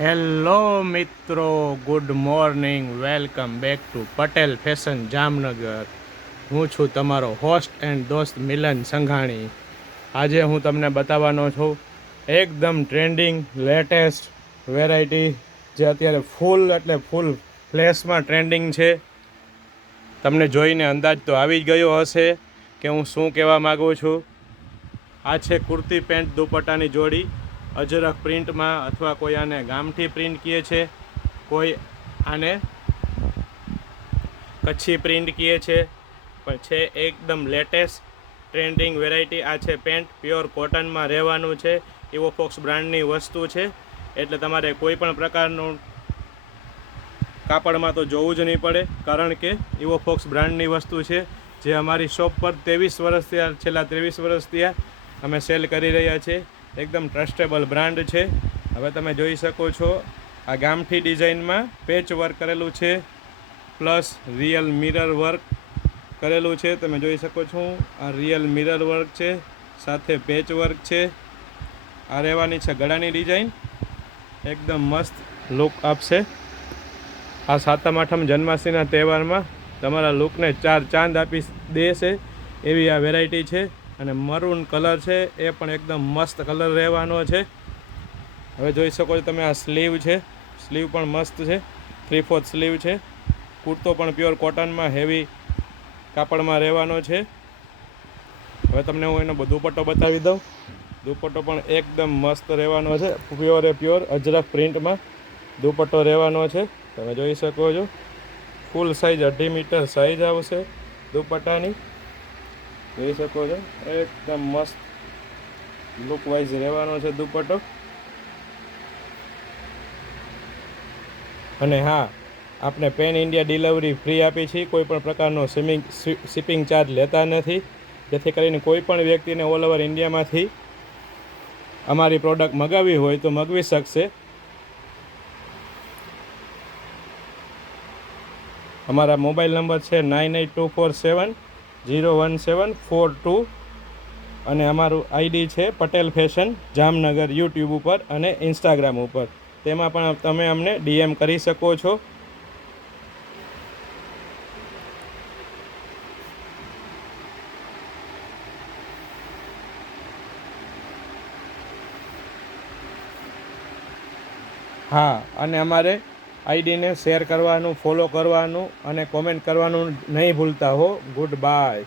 Hello મિત્રો, good morning. Welcome back to Patel fashion Jamnagar. હું છું તમારો હોસ્ટ એન્ડ દોસ્ત મિલન સંઘાણી. આજે હું તમને બતાવવાનો છું એકદમ ટ્રેન્ડિંગ લેટેસ્ટ વેરાયટી જે અત્યારે ફૂલ ફ્લેશમાં ટ્રેન્ડિંગ છે. તમને જોઈને અંદાજ તો આવી જ ગયો હશે કે હું શું કહેવા માગું છું. આ છે કુર્તી પેન્ટ દુપટ્ટાની જોડી, અજરક પ્રિન્ટમાં, અથવા કોઈ આને ગામઠી પ્રિન્ટ કહે છે, કોઈ આને કચ્છી પ્રિન્ટ કહે છે. પણ છે એકદમ લેટેસ્ટ ટ્રેન્ડિંગ વેરાયટી. આ છે પેન્ટ, પ્યોર કોટનમાં રહેવાનું છે. ઇવોફોક્સ બ્રાન્ડની વસ્તુ છે, એટલે તમારે કોઈ પણ પ્રકારનું કાપડમાં તો જોવું જ નહીં પડે, કારણ કે ઇવોફોક્સ બ્રાન્ડની વસ્તુ છે, જે અમારી શોપ પર 23 વર્ષથી, છેલ્લા 23 વર્ષથી અમે સેલ કરી રહ્યા છીએ. એકદમ ટ્રસ્ટેબલ બ્રાન્ડ છે. હવે તમે જોઈ શકો છો, આ ગામઠી ડિઝાઇનમાં પેચ વર્ક કરેલું છે, પ્લસ રિયલ મિરર વર્ક કરેલું છે. તમે જોઈ શકો છો, આ રિયલ મિરર વર્ક છે, સાથે પેચ વર્ક છે. આ રહેવાની છે ગળાની ડિઝાઇન, એકદમ મસ્ત લુક આપશે. આ સાતમ આઠમ જન્માષ્ટમીના તહેવારમાં તમારા લુકને 4 ચાંદ આપી દેશે એવી આ વેરાયટી છે. અને મરૂન કલર છે, એ પણ એકદમ મસ્ત કલર રહેવાનો છે. હવે જોઈ શકો છો તમે, આ સ્લીવ છે, સ્લીવ પણ મસ્ત છે, 3/4 સ્લીવ છે. કુર્તો પણ પ્યોર કોટનમાં હેવી કાપડમાં રહેવાનો છે. હવે તમને હું એનો દુપટ્ટો બતાવી દઉં. દુપટ્ટો પણ એકદમ મસ્ત રહેવાનો છે, પ્યોર અજરક પ્રિન્ટમાં દુપટ્ટો રહેવાનો છે. તમે જોઈ શકો છો, ફૂલ સાઇઝ 2.5 મીટર સાઇઝ આવશે દુપટ્ટાની. જોઈ શકો છો, એકદમ મસ્ત લુક વાઇઝ રહેવાનો છે દુપટ્ટો. અને હા, આપણે પેન ઇન્ડિયા ડિલિવરી ફ્રી આપી છીએ. કોઈ પણ પ્રકારનો શિપિંગ ચાર્જ લેતા નથી, જેથી કરીને કોઈ પણ વ્યક્તિને ઓલ ઓવર ઇન્ડિયામાંથી અમારી પ્રોડક્ટ મગાવી હોય તો મગાવી શકશે. અમારા મોબાઈલ નંબર છે 9824701742, અને અમારું આઈડી છે પટેલ ફેશન જામનગર યુટ્યુબ ઉપર અને ઇન્સ્ટાગ્રામ ઉપર. તેમાં પણ તમે અમને DM કરી શકો છો. હા, અને અમારે આઈડીને શેર કરવાનું, ફોલો કરવાનું અને કોમેન્ટ કરવાનું નહીં ભૂલતા હો. Good bye.